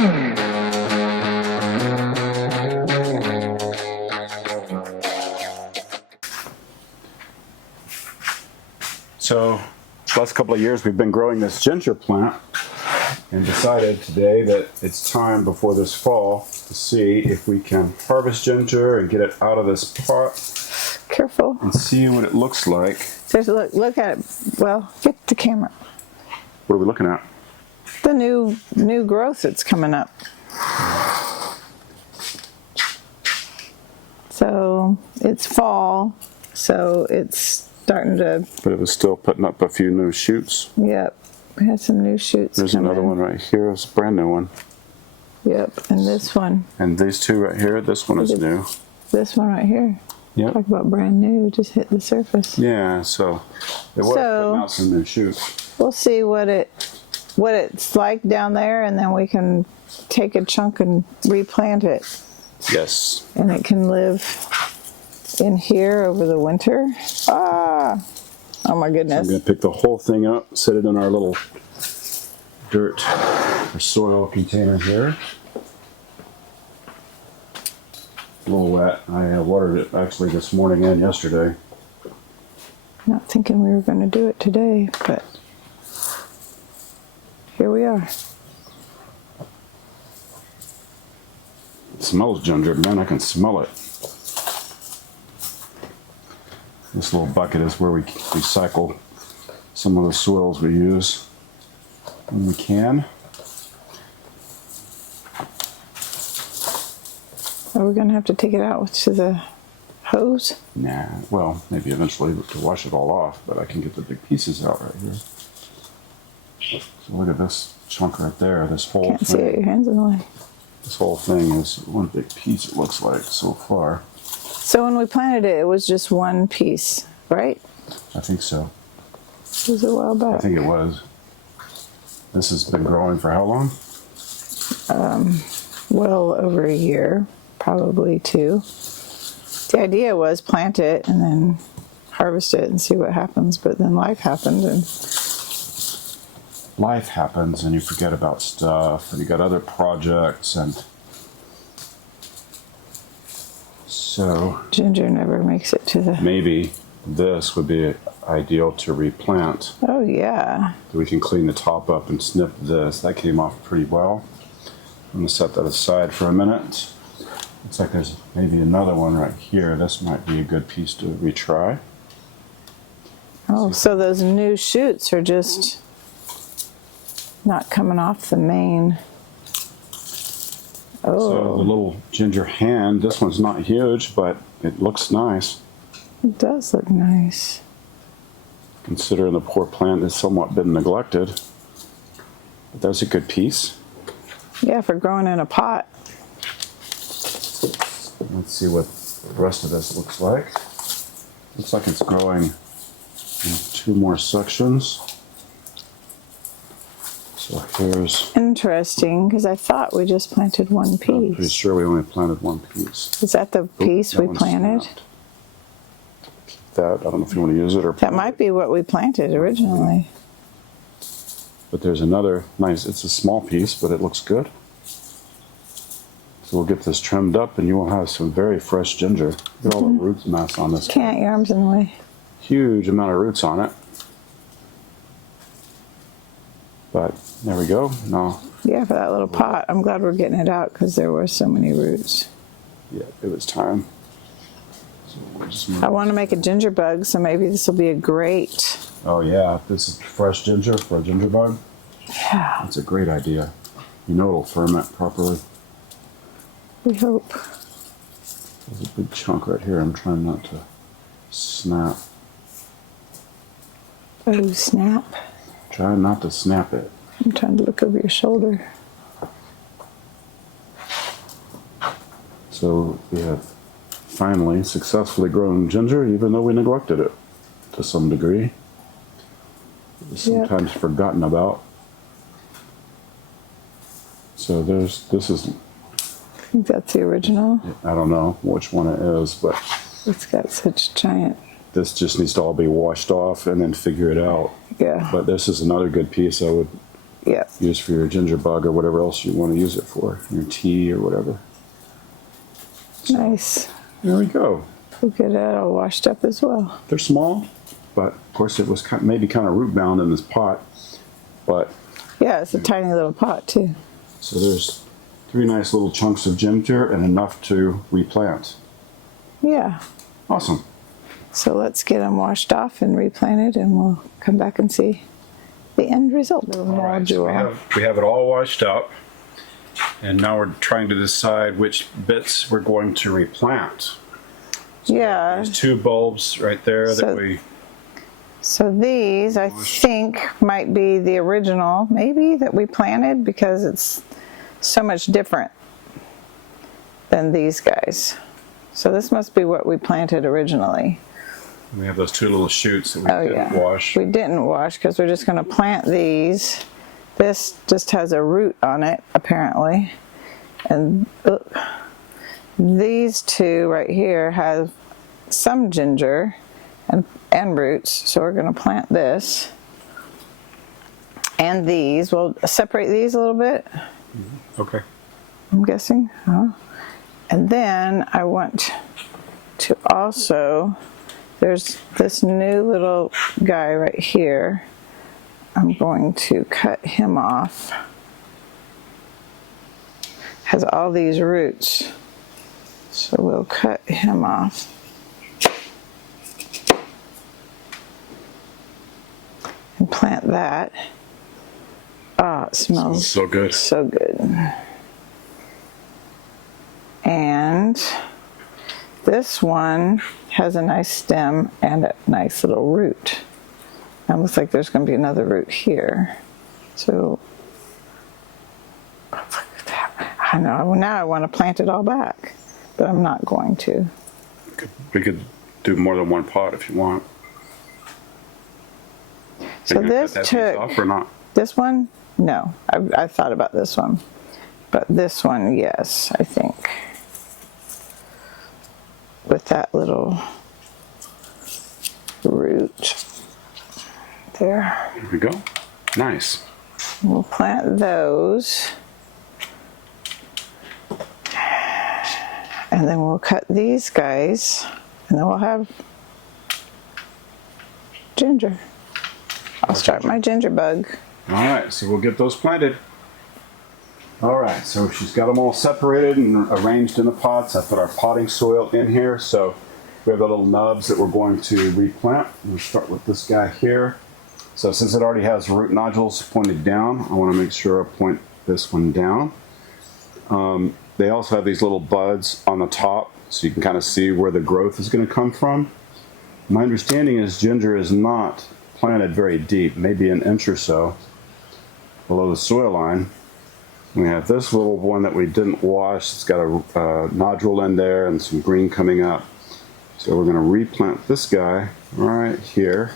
So, the last couple of years we've been growing this ginger plant and decided today that it's time before this fall to see if we can harvest ginger and get it out of this pot. Careful. And see what it looks like. There's look at it. Well, get the camera. What are we looking at? The new growth that's coming up. So it's fall, so it's starting to. But it was still putting up a few new shoots. Yep, we had some new shoots. There's another one right here. It's a brand new one. Yep, and this one. And these two right here. This one is new. This one right here. Yep. Talk about brand new, just hit the surface. Yeah, so it was putting out some new shoots. We'll see what it's like down there, and then we can take a chunk and replant it. Yes. And it can live in here over the winter. Ah! Oh my goodness. So I'm going to pick the whole thing up, set it in our little dirt or soil container here. A little wet. I watered it actually this morning and yesterday. Not thinking we were going to do it today, but here we are. It smells ginger, man. I can smell it. This little bucket is where we recycle some of the soils we use when we can. Are we going to have to take it out to the hose? Nah, well, maybe eventually to wash it all off, but I can get the big pieces out right here. So look at this chunk right there, this whole Can't see it, your hand's in the way. This whole thing is one big piece, it looks like, so far. So when we planted it, it was just one piece, right? I think so. It was a while back. I think it was. This has been growing for how long? Well over a year, probably 2. The idea was plant it and then harvest it and see what happens, but then life happened and Life happens and you forget about stuff and you got other projects, and so ginger never makes it to the... maybe this would be ideal to replant. Oh yeah. We can clean the top up and snip this. That came off pretty well. I'm going to set that aside for a minute. Looks like there's maybe another one right here. This might be a good piece to retry. Oh, so those new shoots are just not coming off the main. Oh. So the little ginger hand, this one's not huge, but it looks nice. It does look nice. Considering the poor plant has somewhat been neglected. But that's a good piece. Yeah, for growing in a pot. Let's see what the rest of this looks like. Looks like it's growing in 2 more sections. So here's... Interesting, because I thought we just planted one piece. I'm pretty sure we only planted one piece. Is that the piece we one's planted? snapped. Keep that. I don't know if you want to use it or... That might be what we planted originally. But there's another nice... It's a small piece, but it looks good. So we'll get this trimmed up and you will have some very fresh ginger. Look at all the roots mass on this. Can't, your arm's in the way. Huge amount of roots on it. But there we go. No. Yeah, for that little pot. I'm glad we're getting it out because there were so many roots. Yeah, it was time. So we'll just move. I want to make a ginger bug, so maybe this will be a great... Oh yeah, this is fresh ginger for a ginger bug. Yeah. That's a great idea. You know it'll ferment properly. We hope. There's a big chunk right here. I'm trying not to snap. Oh, snap. Try not to snap it. I'm trying to look over your shoulder. So we have finally successfully grown ginger, even though we neglected it to some degree. It was sometimes forgotten about. So this is... I think that's the original. I don't know which one it is, but... It's got such giant... This just needs to all be washed off and then figure it out. Yeah. But this is another good piece I would Yep. use for your ginger bug or whatever else you want to use it for, your tea or whatever. Nice. There we go. We'll get it all washed up as well. They're small, but of course it was maybe kind of root bound in this pot. But Yeah, it's a tiny little pot too. so there's 3 nice little chunks of ginger and enough to replant. Yeah. Awesome. So let's get them washed off and replanted, and we'll come back and see the end result. All right, so we have it all washed up, and now we're trying to decide which bits we're going to replant. Yeah. There's 2 bulbs right there that we. So these, I think, might be the original, maybe, that we planted, because it's so much different than these guys. So this must be what we planted originally. We have those 2 little shoots that we didn't wash. We didn't wash because we're just going to plant these. This just has a root on it, apparently. And these 2 right here have some ginger and roots. So we're going to plant this. And these. We'll separate these a little bit. Okay. I'm guessing. And then I want to also, there's this new little guy right here. I'm going to cut him off. Has all these roots. So we'll cut him off. And plant that. Ah, it smells so good. So good. And this one has a nice stem and a nice little root. It looks like there's going to be another root here. So, I know, now I want to plant it all back, but I'm not going to. We could do more than 1 pot if you want. So this took, off or not? This one? No, I thought about this one. But this one, yes, I think. With that little root there. There we go. Nice. We'll plant those. And then we'll cut these guys. And then we'll have ginger. I'll start my ginger bug. All right, so we'll get those planted. All right, so she's got them all separated and arranged in the pots. I put our potting soil in here. So we have the little nubs that we're going to replant. We'll start with this guy here. So since it already has root nodules pointed down, I want to make sure I point this one down. They also have these little buds on the top, so you can kind of see where the growth is going to come from. My understanding is ginger is not planted very deep, maybe an inch or so below the soil line. We have this little one that we didn't wash. It's got a nodule in there and some green coming up. So we're going to replant this guy right here,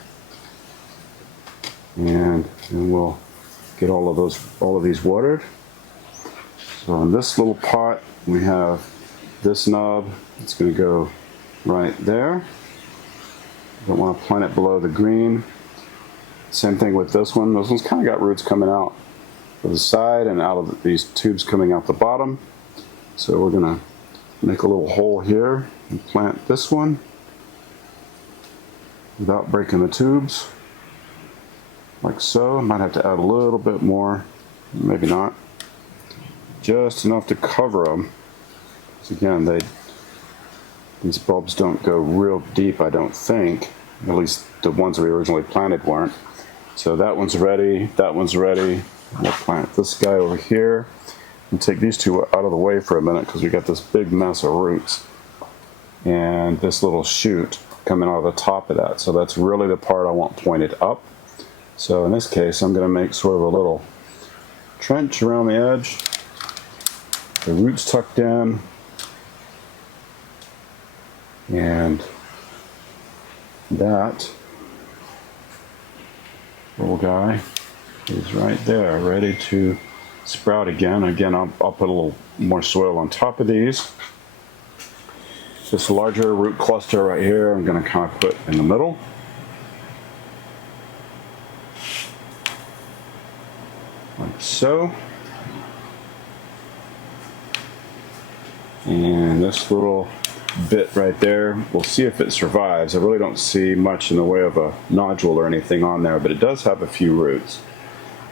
and then we'll get all of these watered. So in this little pot, we have this nub. It's going to go right there. Don't want to plant it below the green. Same thing with this one. This one's kind of got roots coming out to the side and out of these tubes coming out the bottom. So we're going to make a little hole here and plant this one without breaking the tubes, like so. I might have to add a little bit more, maybe not. Just enough to cover them. So again, these bulbs don't go real deep, I don't think. At least the ones we originally planted weren't. So that one's ready, that one's ready. We'll plant this guy over here and take these 2 out of the way for a minute because we got this big mess of roots and this little shoot coming out of the top of that. So that's really the part I want pointed up. So in this case, I'm going to make sort of a little trench around the edge. The roots tucked in, and that little guy is right there, ready to sprout again. Again, I'll put a little more soil on top of these. This larger root cluster right here, I'm going to kind of put in the middle. so. And this little bit right there, we'll see if it survives. I really don't see much in the way of a nodule or anything on there, but it does have a few roots.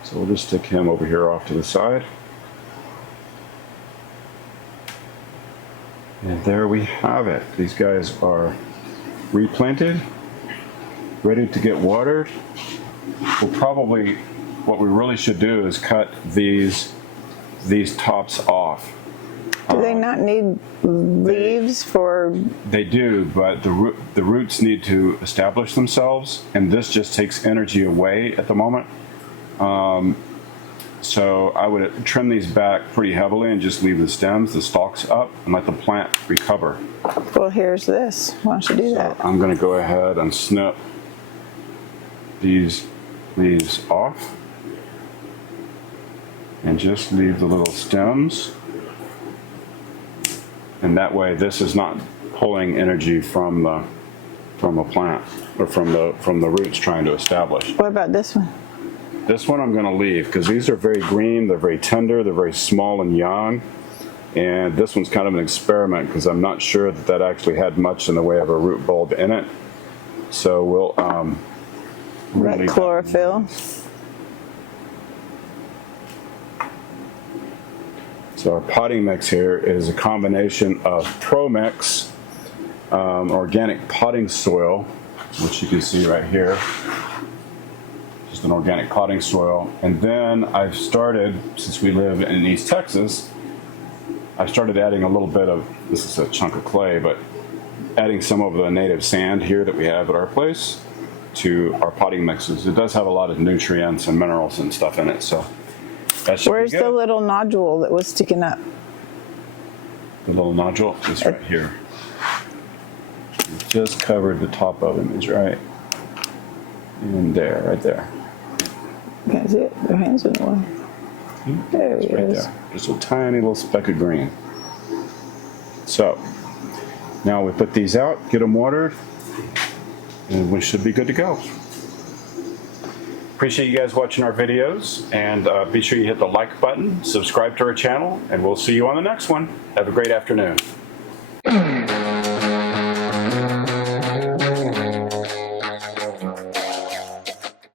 So we'll just stick him over here off to the side. And there we have it. These guys are replanted, ready to get watered. We'll probably, what we really should do is cut these tops off. Do they not need leaves for? They do, but the roots need to establish themselves, and this just takes energy away at the moment. So I would trim these back pretty heavily and just leave the stems, the stalks up, and let the plant recover. Well, here's this. Why don't you do that? I'm going to go ahead and snip these leaves off and just leave the little stems. And that way, this is not pulling energy from a plant or from the roots trying to establish. What about this one? This one I'm going to leave because these are very green, they're very tender, they're very small and young. And this one's kind of an experiment because I'm not sure that actually had much in the way of a root bulb in it. So we'll That chlorophyll. So our potting mix here is a combination of Pro Mix, organic potting soil, which you can see right here. Just an organic potting soil. And then I've started, since we live in East Texas, I started adding a little bit of, this is a chunk of clay, but adding some of the native sand here that we have at our place to our potting mixes. It does have a lot of nutrients and minerals and stuff in it, so that should Where's be good. the little nodule that was sticking up? The little nodule is right here. We just covered the top of him, is right in there, right there. Can't see it. Their hands in the way. There he Right is. there. Just a tiny little speck of green. So now we put these out, get them watered, and we should be good to go. Appreciate you guys watching our videos, and be sure you hit the like button, subscribe to our channel, and we'll see you on the next one. Have a great afternoon.